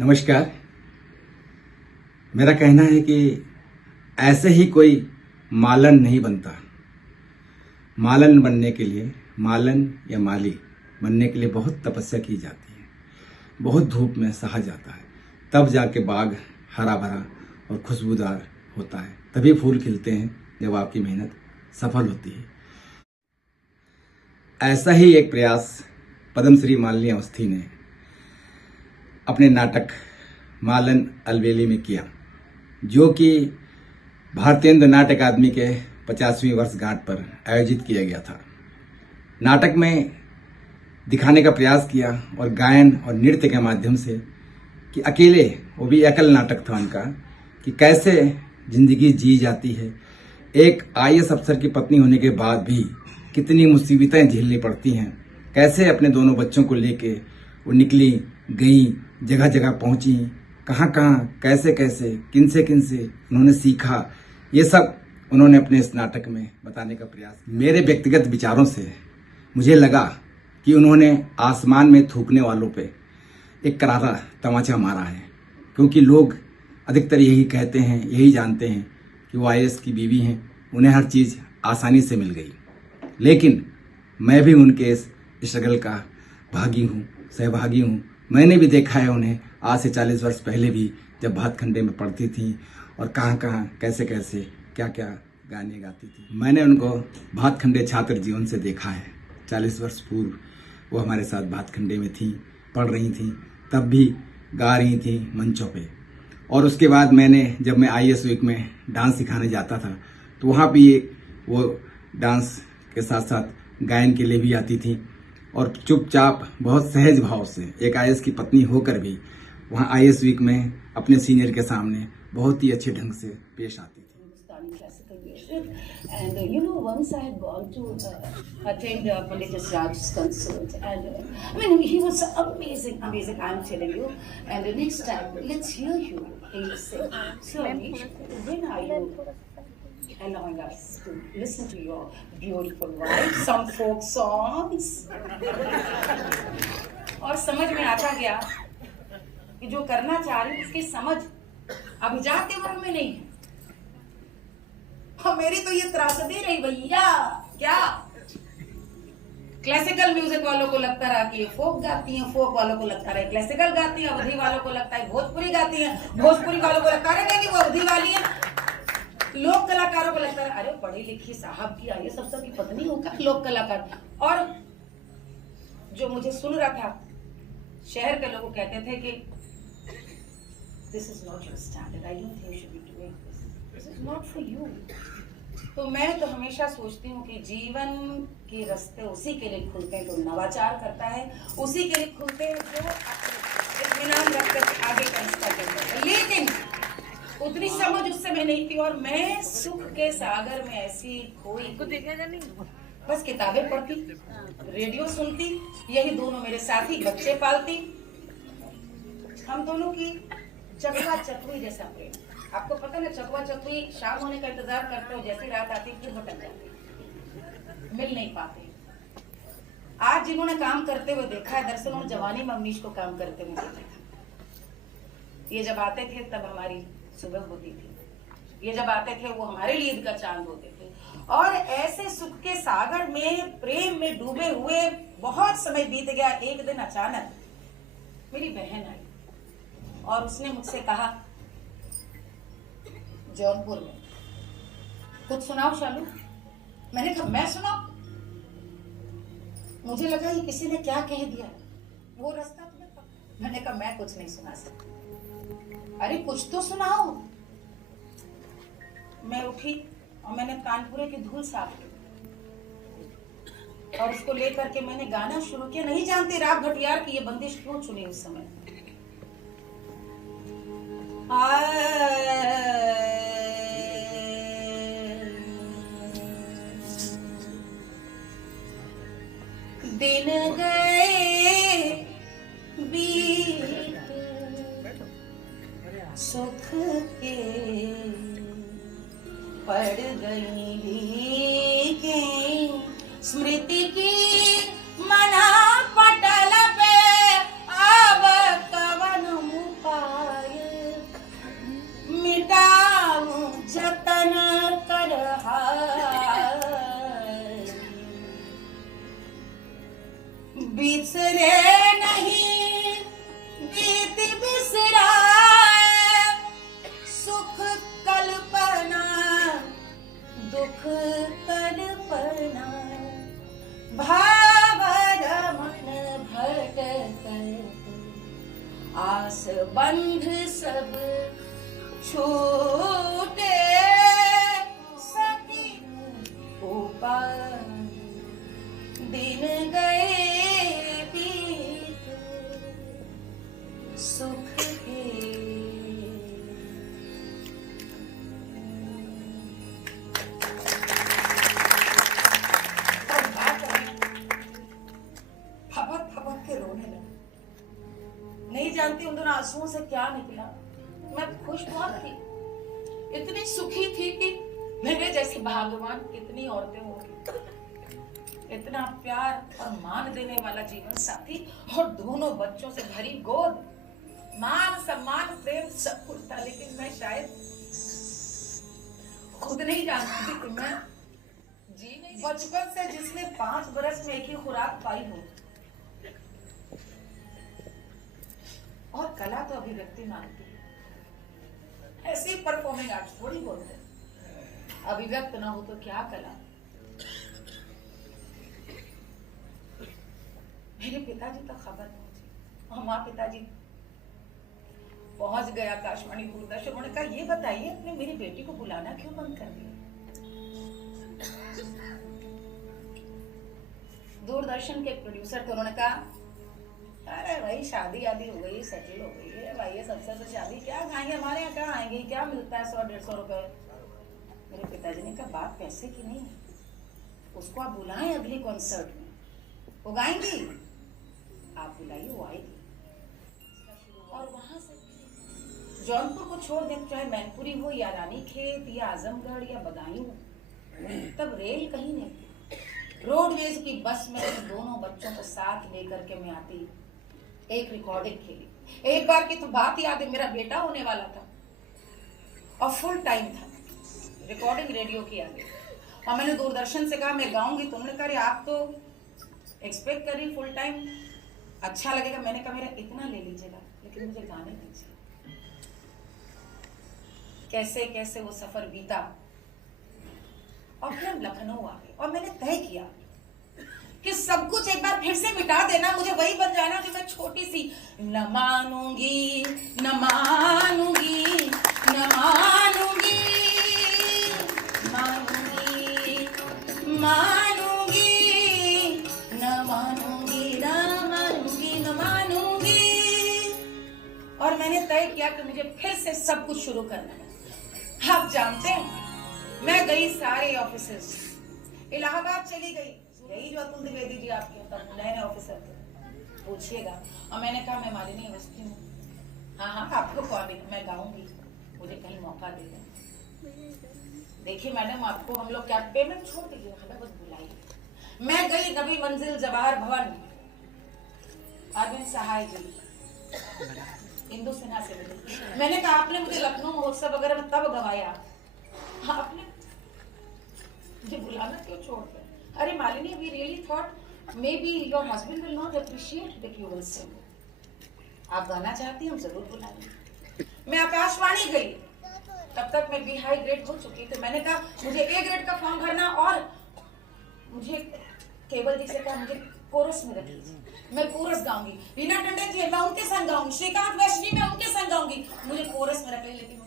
नमस्कार। मेरा कहना है कि ऐसे ही कोई मालन नहीं बनता। मालन बनने के लिए, मालन या माली बनने के लिए बहुत तपस्या की जाती है, बहुत धूप में सहा जाता है, तब जाके बाग हरा भरा और खुशबूदार होता है। तभी फूल खिलते हैं जब आपकी मेहनत सफल होती है। ऐसा ही एक प्रयास पद्मश्री मालिनी अवस्थी ने अपने नाटक मालन अलबेली में किया, जो कि भारतीय नाट्य अकादमी के 50वीं वर्षगांठ पर आयोजित किया गया था। नाटक में दिखाने का प्रयास किया और गायन और नृत्य के माध्यम से कि अकेले, वो भी एकल नाटक था उनका, कि कैसे जिंदगी जी जाती है। एक आईएएस अफसर की पत्नी होने के बाद भी कितनी मुसीबतें झेलनी पड़ती हैं, कैसे अपने दोनों बच्चों को लेके वो निकली, गई, जगह जगह पहुंची, कहाँ कहाँ, कैसे कैसे, किनसे किनसे उन्होंने सीखा, ये सब उन्होंने अपने इस नाटक में बताने का प्रयास किया। मेरे व्यक्तिगत विचारों से मुझे लगा कि उन्होंने आसमान में थूकने वालों पे एक करारा तमाचा मारा है, क्योंकि लोग अधिकतर यही कहते हैं, यही जानते हैं कि वो आईएएस की बीवी हैं, उन्हें हर चीज़ आसानी से मिल गई। लेकिन मैं भी उनके इस स्ट्रगल का भागी हूँ, सहभागी हूँ। मैंने भी देखा है उन्हें आज से 40 वर्ष पहले भी, जब भातखंडे में पढ़ती थी और कहाँ कहाँ, कैसे कैसे, क्या क्या गाने गाती थी। मैंने उनको भातखंडे छात्र जीवन से देखा है। 40 वर्ष पूर्व वो हमारे साथ भातखंडे में थी, पढ़ रही थी, तब भी गा रही थी मंचों पे। और उसके बाद जब मैं आईएएस वीक में डांस सिखाने जाता था, तो वहाँ भी वो डांस के साथ साथ गायन के लिए भी आती थी और चुपचाप बहुत सहज भाव से एक आईएएस की पत्नी होकर भी वहाँ आईएएस वीक में अपने सीनियर के सामने बहुत ही अच्छे ढंग से पेश आती थी। And once I had gone to attend Pandit Jasraj's concert, and he was amazing, amazing, I'm telling you. And the next time, let's hear you sing. So, Amish, when are you allowing us to listen to your beautiful voice, some folk songs? और समझ में आता गया कि जो करना चाह रही हूँ उसकी समझ अभिजात वर्ग में नहीं है। और मेरी तो ये त्रासदी रही भैया, क्या क्लासिकल म्यूजिक वालों को लगता रहा कि ये फोक गाती हैं, फोक वालों को लगता रहा क्लासिकल गाती हैं, अवधी वालों को लगता है भोजपुरी गाती हैं, भोजपुरी वालों को लगता है नहीं वो अवधी वाली है। लोक कलाकारों को लगता है अरे पढ़ी लिखी साहब की आईएएस अफसर की पत्नी होगा लोक कलाकार। और जो मुझे सुन रहा था, शहर के लोग कहते थे कि this is not your standard, I don't think you should be doing this, this is not for you. तो मैं तो हमेशा सोचती हूँ कि जीवन के रास्ते उसी के लिए खुलते हैं जो नवाचार करता है, उसी के लिए खुलते हैं जो इत्मीनान रखकर आगे का रास्ता करता है। लेकिन उतनी समझ उस समय नहीं थी और मैं सुख के सागर में ऐसी खोई को देखा नहीं, बस किताबें पढ़ती, रेडियो सुनती, यही दोनों मेरे साथी, बच्चे पालती, हम दोनों की चकवा चकवी जैसा प्रेम। आपको पता ना, चकवा चकवी शाम होने का इंतजार करते हो, जैसी रात आती फिर भटक जाते, मिल नहीं पाते। आज जिन्होंने काम करते हुए देखा है, दरअसल उन्होंने जवानी में अवनीश को काम करते हुए देखा था। ये जब आते थे तब हमारी सुबह होती थी, ये जब आते थे वो हमारे लिए ईद का चांद होते थे। और ऐसे सुख के सागर में, प्रेम में डूबे हुए बहुत समय बीत गया। एक दिन अचानक मेरी बहन आई और उसने मुझसे कहा, जौनपुर में कुछ सुनाओ शालू। मैंने कहा मैं सुनाऊं? मुझे लगा ये किसी ने क्या कह दिया, वो रास्ता तुम्हें पता। मैंने कहा मैं कुछ नहीं सुना सकती। अरे कुछ तो सुनाओ। मैं उठी और मैंने कानपुरे की धूल साफ की और उसको लेकर के मैंने गाना शुरू किया। नहीं जानती राग भटियार की ये बंदिश क्यों चुनी उस समय। दिन गए बीत सुख के पड़ गई लेकिन स्मृति की मना पटल पे अब कवन मुका बिसरे नहीं बीत बिसराए, सुख कल्पना दुख कल्पना, भावर मन भटक आस बंध सब छूटे, सखी ऊपर दिन गए बीत सुख के। फपक फपक के रोने लगा। नहीं जानती उन दोनों आंसुओं से क्या निकला। मैं खुश बहुत थी, इतनी सुखी थी कि मेरे जैसी भाग्यवान कितनी औरतें होंगी। इतना प्यार और मान देने वाला जीवन साथी और दोनों बच्चों से भरी गोद, मान सम्मान प्रेम सब कुछ था, लेकिन मैं शायद खुद नहीं जानती थी कि मैं जी नहीं। बचपन से जिसने 5 बरस में एक ही खुराक पाई हो, और कला तो अभिव्यक्ति मांगती है। ऐसी परफॉर्मिंग आर्ट थोड़ी बोलते हैं, अभिव्यक्त ना हो तो क्या कला। मेरे पिताजी तक खबर पहुंची और माँ पिताजी पहुंच गया आकाशवाणी दूरदर्शन। उन्होंने कहा ये बताइए आपने मेरी बेटी को बुलाना क्यों बंद कर दिया। दूरदर्शन के प्रोड्यूसर थे, उन्होंने कहा अरे भाई शादी आदि हो गई, सेटल हो गई है भाई, ये सबसे तो शादी क्या खाएंगे, हमारे यहाँ कहाँ आएंगे, क्या मिलता है 100-150 रुपए। मेरे पिताजी ने कहा बात पैसे की नहीं, उसको आप बुलाएं अगली कॉन्सर्ट में, वो गाएंगी, आप बुलाइए वो आएगी। और वहां से जौनपुर को छोड़ दें, चाहे मैनपुरी हो या रानीखेत या आजमगढ़ या बदायूं, तब रेल कहीं नहीं थी। रोडवेज की बस में दोनों बच्चों को साथ लेकर के मैं आती, एक रिकॉर्डिंग के लिए। एक बार की तो बात याद है, मेरा बेटा होने वाला था और फुल टाइम था, रिकॉर्डिंग रेडियो की आ गई और मैंने दूरदर्शन से कहा मैं गाऊंगी, तो उन्होंने कहा आप तो एक्सपेक्ट कर रही फुल टाइम, अच्छा लगेगा। मैंने कहा मेरा इतना ले लीजिएगा लेकिन मुझे गाने दीजिए। कैसे कैसे वो सफर बीता और फिर हम लखनऊ आ गए और मैंने तय किया कि सब कुछ एक बार फिर से मिटा देना, मुझे वही बन जाना कि मैं छोटी सी न मानूंगी न मानूंगी न मानूंगी मानूंगी मानूंगी न मानूंगी न मानूंगी न मानूंगी। और मैंने तय किया कि मुझे फिर से सब कुछ शुरू करना है। आप जानते हैं मैं गई सारे ऑफिसर्स, इलाहाबाद चली गई, यही जो अतुल द्विवेदी जी आपके तब नए ऑफिसर थे, पूछिएगा। और मैंने कहा मैं मालिनी अवस्थी हूँ। हाँ हाँ आपको कौन, मैं गाऊंगी, मुझे कहीं मौका दे दें। देखिए मैडम आपको हम लोग क्या पेमेंट छोड़ दीजिए, हमें बस बुलाइए। मैं गई रवि मंजिल जवाहर भवन, अरविंद सहाय जी, इंदु सिन्हा से मिली। मैंने कहा आपने मुझे लखनऊ महोत्सव वगैरह में तब गवाया, आपने मुझे बुलाना क्यों छोड़ दिया। अरे Malini, we really thought maybe your husband will not appreciate that you will sing. आप गाना चाहती हैं, हम जरूर बुलाएंगे। मैं आकाशवाणी गई, तब तक मैं बी हाई ग्रेड हो चुकी थी। मैंने कहा मुझे ए ग्रेड का फॉर्म भरना और मुझे केवल जी से कहा मुझे कोरस में रख लीजिए, मैं कोरस गाऊंगी। रीना टंडन जी मैं उनके संग गाऊंगी, श्रीकांत वैष्णवी मैं उनके संग गाऊंगी, मुझे कोरस में रख लीजिए। लेकिन